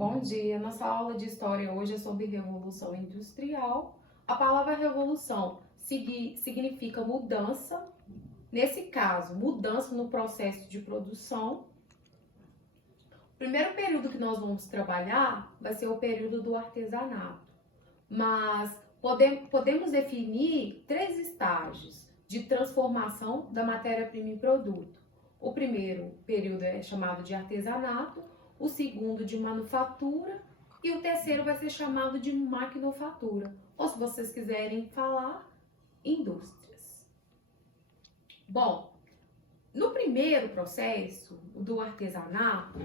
Bom dia, nossa aula de história hoje é sobre Revolução Industrial. A palavra revolução significa mudança, nesse caso, mudança no processo de produção. O primeiro período que nós vamos trabalhar vai ser o período do artesanato, mas podemos definir três estágios de transformação da matéria-prima em produto. O primeiro período é chamado de artesanato, o segundo de manufatura e o terceiro vai ser chamado de maquinofatura, ou se vocês quiserem falar, indústrias. Bom, no primeiro processo do artesanato,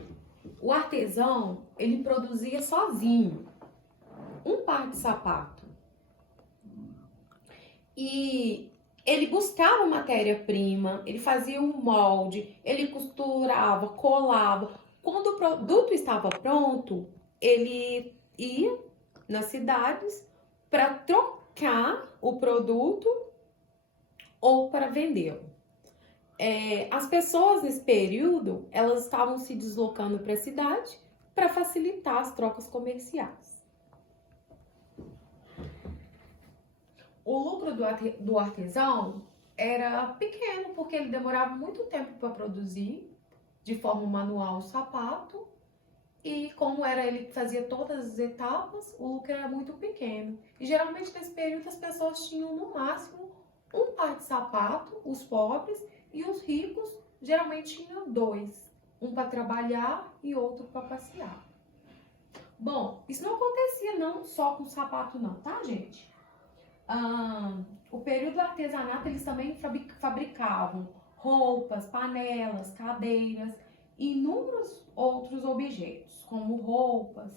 o artesão ele produzia sozinho um par de sapato e ele buscava matéria-prima, ele fazia um molde, ele costurava, colava. Quando o produto estava pronto, ele ia nas cidades para trocar o produto ou para vendê-lo. As pessoas nesse período, elas estavam se deslocando para a cidade para facilitar as trocas comerciais. O lucro do artesão era pequeno, porque ele demorava muito tempo para produzir de forma manual o sapato, e como era ele que fazia todas as etapas, o lucro era muito pequeno. E geralmente nesse período as pessoas tinham no máximo um par de sapato, os pobres, e os ricos geralmente tinham dois, um para trabalhar e outro para passear. Bom, isso não acontecia não só com sapato não, tá, gente? O período do artesanato eles também fabricavam roupas, panelas, cadeiras e inúmeros outros objetos, como roupas.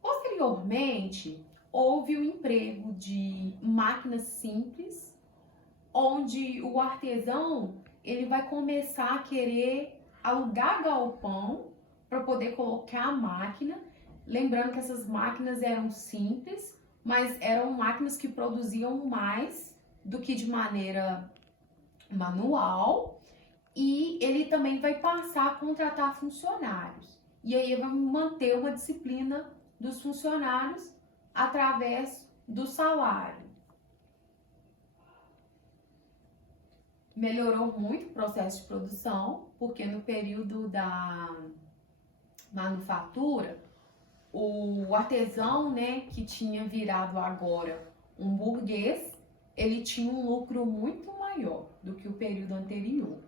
Posteriormente, houve o emprego de máquinas simples, onde o artesão ele vai começar a querer alugar galpão para poder colocar a máquina. Lembrando que essas máquinas eram simples, mas eram máquinas que produziam mais do que de maneira manual, e ele também vai passar a contratar funcionários. E aí ele vai manter uma disciplina dos funcionários através do salário. Melhorou muito o processo de produção, porque no período da manufatura, o artesão, né, que tinha virado agora um burguês, ele tinha um lucro muito maior do que o período anterior.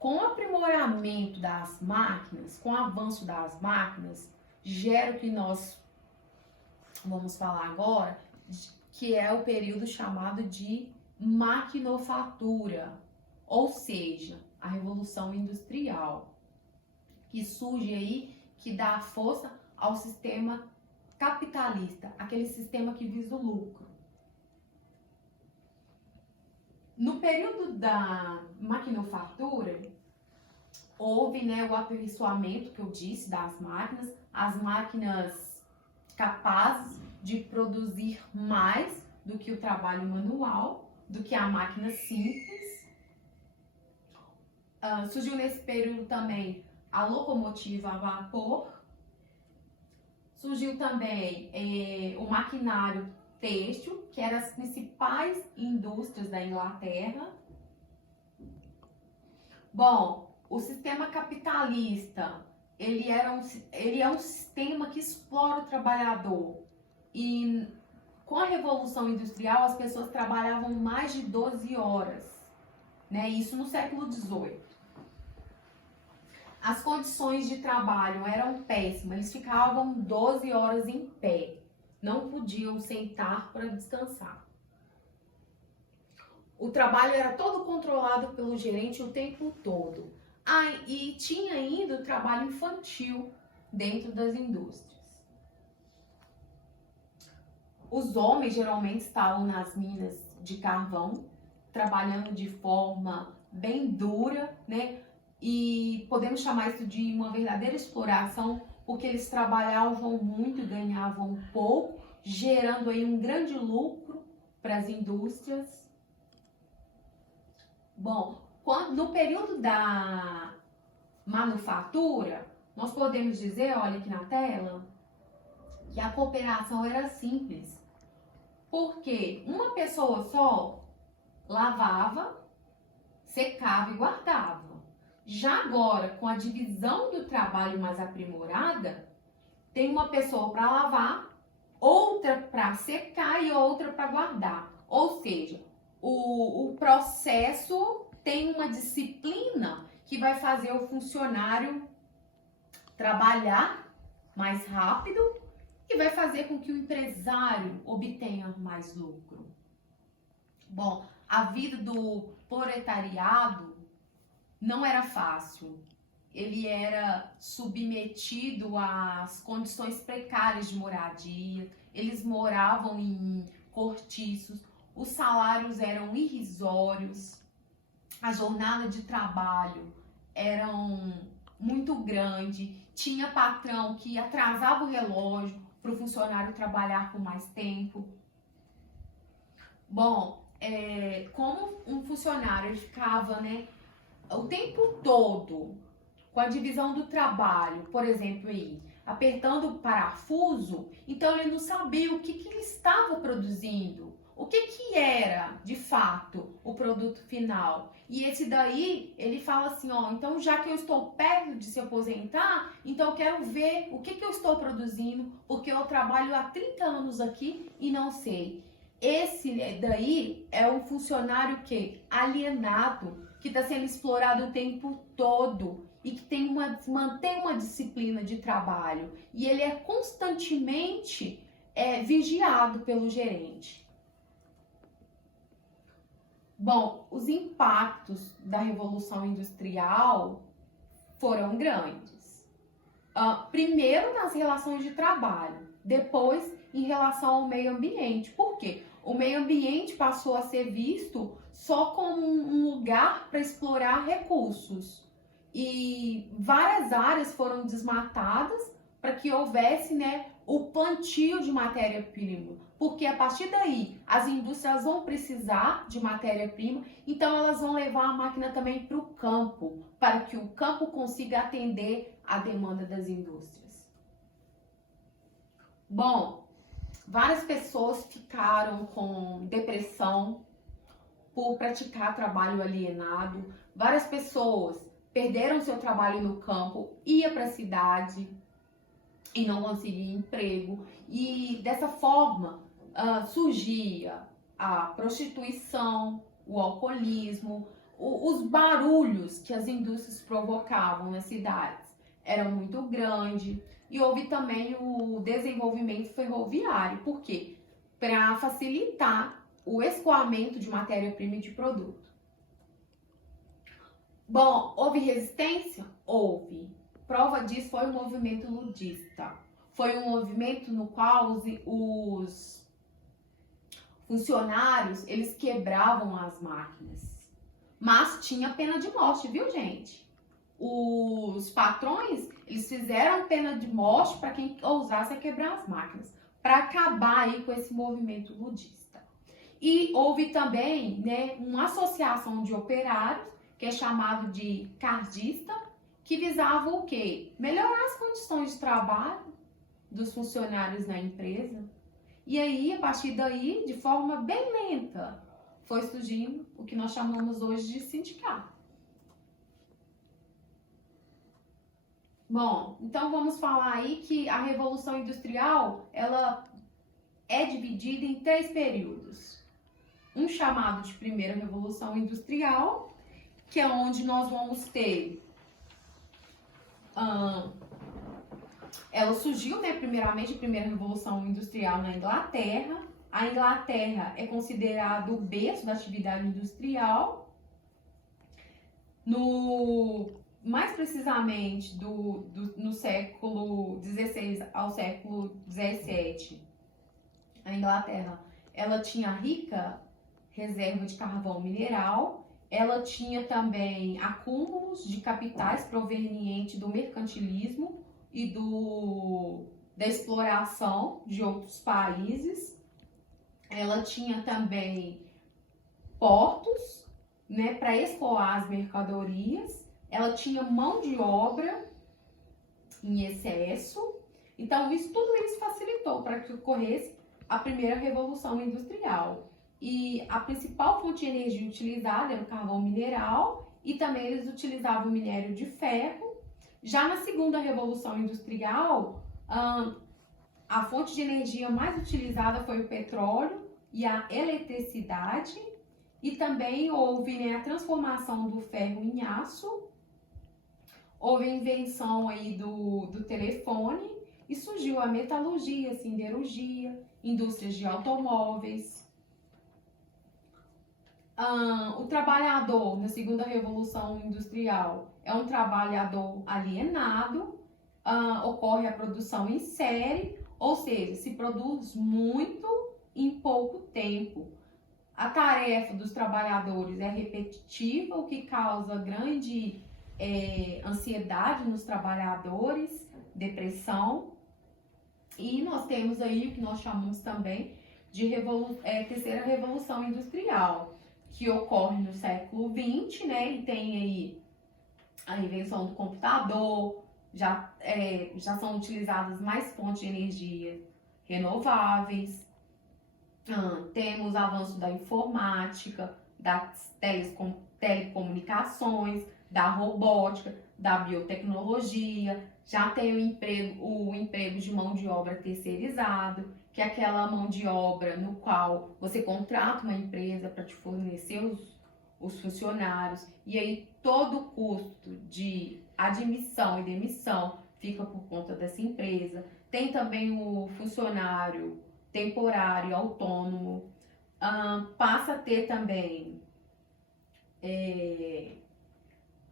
Com o aprimoramento das máquinas, com o avanço das máquinas, gera o que nós vamos falar agora, que é o período chamado de maquinofatura, ou seja, a Revolução Industrial, que surge aí, que dá força ao sistema capitalista, aquele sistema que visa o lucro. No período da maquinofatura, houve, né, o aperfeiçoamento que eu disse das máquinas, as máquinas capazes de produzir mais do que o trabalho manual, do que a máquina simples. Surgiu nesse período também a locomotiva a vapor. Surgiu também o maquinário têxtil, que eram as principais indústrias da Inglaterra. Bom, o sistema capitalista, ele é um sistema que explora o trabalhador. E com a Revolução Industrial, as pessoas trabalhavam mais de 12 horas, né? Isso no século XVIII. As condições de trabalho eram péssimas, eles ficavam 12 horas em pé, não podiam sentar para descansar. O trabalho era todo controlado pelo gerente o tempo todo. E tinha ainda o trabalho infantil dentro das indústrias. Os homens geralmente estavam nas minas de carvão, trabalhando de forma bem dura, né? E podemos chamar isso de uma verdadeira exploração, porque eles trabalhavam muito e ganhavam pouco, gerando aí um grande lucro para as indústrias. Bom, no período da manufatura, nós podemos dizer, olha aqui na tela, que a cooperação era simples. Porque uma pessoa só lavava, secava e guardava. Já agora, com a divisão do trabalho mais aprimorada, tem uma pessoa para lavar, outra para secar e outra para guardar. Ou seja, o processo tem uma disciplina que vai fazer o funcionário trabalhar mais rápido e vai fazer com que o empresário obtenha mais lucro. Bom, a vida do proletariado não era fácil. Ele era submetido às condições precárias de moradia, eles moravam em cortiços, os salários eram irrisórios, a jornada de trabalho era muito grande, tinha patrão que atrasava o relógio para o funcionário trabalhar por mais tempo. Bom, como um funcionário ele ficava, o tempo todo com a divisão do trabalho, por exemplo, aí, apertando o parafuso, então ele não sabia o que ele estava produzindo, o que era, de fato, o produto final. E esse daí, ele fala assim, então já que eu estou perto de se aposentar, então eu quero ver o que eu estou produzindo, porque eu trabalho há 30 anos aqui e não sei. Esse daí é um funcionário alienado, que está sendo explorado o tempo todo e que mantém uma disciplina de trabalho. E ele é constantemente vigiado pelo gerente. Bom, os impactos da Revolução Industrial foram grandes. Primeiro nas relações de trabalho, depois em relação ao meio ambiente. Por quê? O meio ambiente passou a ser visto só como um lugar para explorar recursos. E várias áreas foram desmatadas para que houvesse o plantio de matéria-prima. Porque a partir daí as indústrias vão precisar de matéria-prima, então elas vão levar a máquina também para o campo, para que o campo consiga atender a demanda das indústrias. Bom, várias pessoas ficaram com depressão por praticar trabalho alienado. Várias pessoas perderam seu trabalho no campo, ia para a cidade e não conseguia emprego. E dessa forma surgia a prostituição, o alcoolismo, os barulhos que as indústrias provocavam nas cidades eram muito grandes. E houve também o desenvolvimento ferroviário. Por quê? Para facilitar o escoamento de matéria-prima e de produto. Bom, houve resistência? Houve. Prova disso foi o movimento ludista. Foi um movimento no qual os funcionários, eles quebravam as máquinas. Mas tinha pena de morte, viu, gente? Os patrões, eles fizeram pena de morte para quem ousasse quebrar as máquinas, para acabar aí com esse movimento ludista. E houve também, uma associação de operários, que é chamado de cardista, que visava o quê? Melhorar as condições de trabalho dos funcionários na empresa. E aí, a partir daí, de forma bem lenta, foi surgindo o que nós chamamos hoje de sindicato. Bom, então vamos falar aí que a Revolução Industrial, ela é dividida em 3 períodos. Um chamado de Primeira Revolução Industrial, que é onde nós vamos ter... ela surgiu, primeiramente, a Primeira Revolução Industrial na Inglaterra. A Inglaterra é considerado o berço da atividade industrial. Mais precisamente no século XVI ao século XVII, a Inglaterra ela tinha rica reserva de carvão mineral, ela tinha também acúmulos de capitais provenientes do mercantilismo e da exploração de outros países. Ela tinha também portos, para escoar as mercadorias. ela tinha mão de obra em excesso. Então, tudo isso facilitou para que ocorresse a primeira revolução industrial. E a principal fonte de energia utilizada era o carvão mineral e também eles utilizavam o minério de ferro. Já na segunda revolução industrial, a fonte de energia mais utilizada foi o petróleo e a eletricidade. E também houve, né, a transformação do ferro em aço. Houve a invenção aí do telefone e surgiu a metalurgia, a siderurgia, indústrias de automóveis. O trabalhador na segunda revolução industrial é um trabalhador alienado, ocorre a produção em série, ou seja, se produz muito em pouco tempo. A tarefa dos trabalhadores é repetitiva, o que causa grande ansiedade nos trabalhadores, depressão. E nós temos aí o que nós chamamos também de terceira revolução industrial, que ocorre no século XX, né? E tem aí a invenção do computador, já são utilizadas mais fontes de energia renováveis. Temos o avanço da informática, das telecomunicações, da robótica, da biotecnologia. Já tem o emprego de mão de obra terceirizado, que é aquela mão de obra no qual você contrata uma empresa para te fornecer os funcionários, e aí todo o custo de admissão e demissão fica por conta dessa empresa. Tem também o funcionário temporário, autônomo. Passa a ter também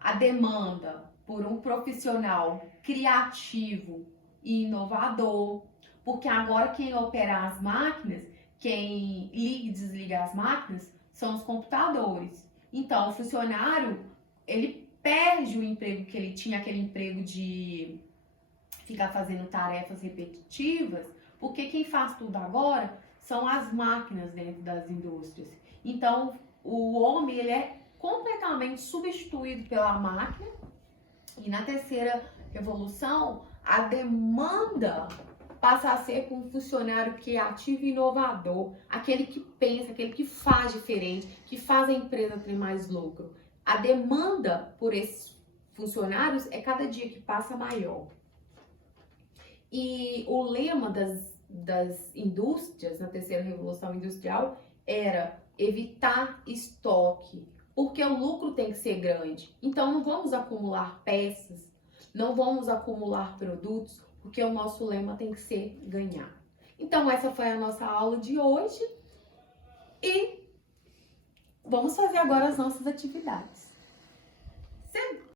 a demanda por um profissional criativo e inovador, porque agora quem opera as máquinas, quem liga e desliga as máquinas, são os computadores. Então, o funcionário, ele perde o emprego que ele tinha, aquele emprego de ficar fazendo tarefas repetitivas, porque quem faz tudo agora são as máquinas dentro das indústrias. Então, o homem, ele é completamente substituído pela máquina. E na terceira revolução, a demanda passa a ser por um funcionário criativo e inovador, aquele que pensa, aquele que faz diferente, que faz a empresa ter mais lucro. A demanda por esses funcionários é cada dia que passa maior. E o lema das indústrias na terceira revolução industrial era evitar estoque, porque o lucro tem que ser grande. Então não vamos acumular peças, não vamos acumular produtos, porque o nosso lema tem que ser ganhar. Então essa foi a nossa aula de hoje e vamos fazer agora as nossas atividades.